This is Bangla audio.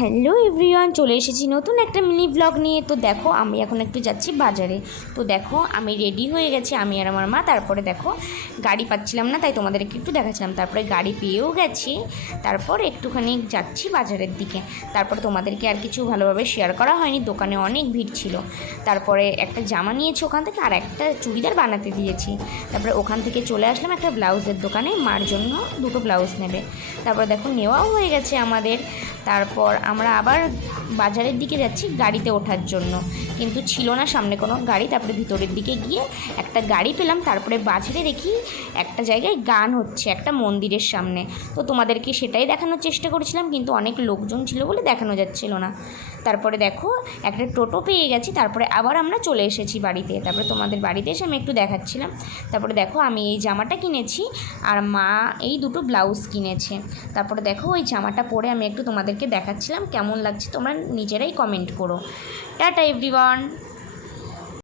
হ্যালো এভরিওয়ান, চলে এসেছি নতুন একটা মিনি ব্লগ নিয়ে। তো দেখো আমি এখন একটু যাচ্ছি বাজারে। তো দেখো আমি রেডি হয়ে গেছি, আমি আর আমার মা। তারপরে দেখো গাড়ি পাচ্ছিলাম না, তাই তোমাদেরকে একটু দেখাচ্ছিলাম। তারপরে গাড়ি পেয়েও গেছি, তারপর একটুখানি যাচ্ছি বাজারের দিকে। তারপর তোমাদেরকে আর কিছু ভালোভাবে শেয়ার করা হয়নি, দোকানে অনেক ভিড় ছিল। তারপরে একটা জামা নিয়েছি ওখান থেকে, আর একটা চুড়িদার বানাতে দিয়েছি। তারপরে ওখান থেকে চলে আসলাম একটা ব্লাউজের দোকানে, মার জন্য দুটো ব্লাউজ নেবে। তারপরে দেখো নেওয়াও হয়ে গেছে আমাদের। তারপর আমরা আবার বাজারের দিকে যাচ্ছি গাড়িতে ওঠার জন্য, কিন্তু ছিল না সামনে কোনো গাড়ি। তারপরে ভিতরের দিকে গিয়ে একটা গাড়ি পেলাম। তারপরে বাজারে দেখি একটা জায়গায় গান হচ্ছে, একটা মন্দিরের সামনে। তো তোমাদেরকে সেটাই দেখানোর চেষ্টা করেছিলাম, কিন্তু অনেক লোকজন ছিল বলে দেখানো যাচ্ছিল না। তারপরে দেখো একটা টোটো পেয়ে গেছি। তারপরে আবার আমরা চলে এসেছি বাড়িতে। তারপরে তোমাদের বাড়িতে এসে আমি একটু দেখাচ্ছিলাম। তারপরে দেখো আমি এই জামাটা কিনেছি, আর মা এই দুটো ব্লাউজ কিনেছে। তারপরে দেখো ওই জামাটা পরে আমি একটু তোমাদেরকে দেখাচ্ছিলাম, কেমন লাগছে তোমরা নিজেরাই কমেন্ট করো। Tata everyone.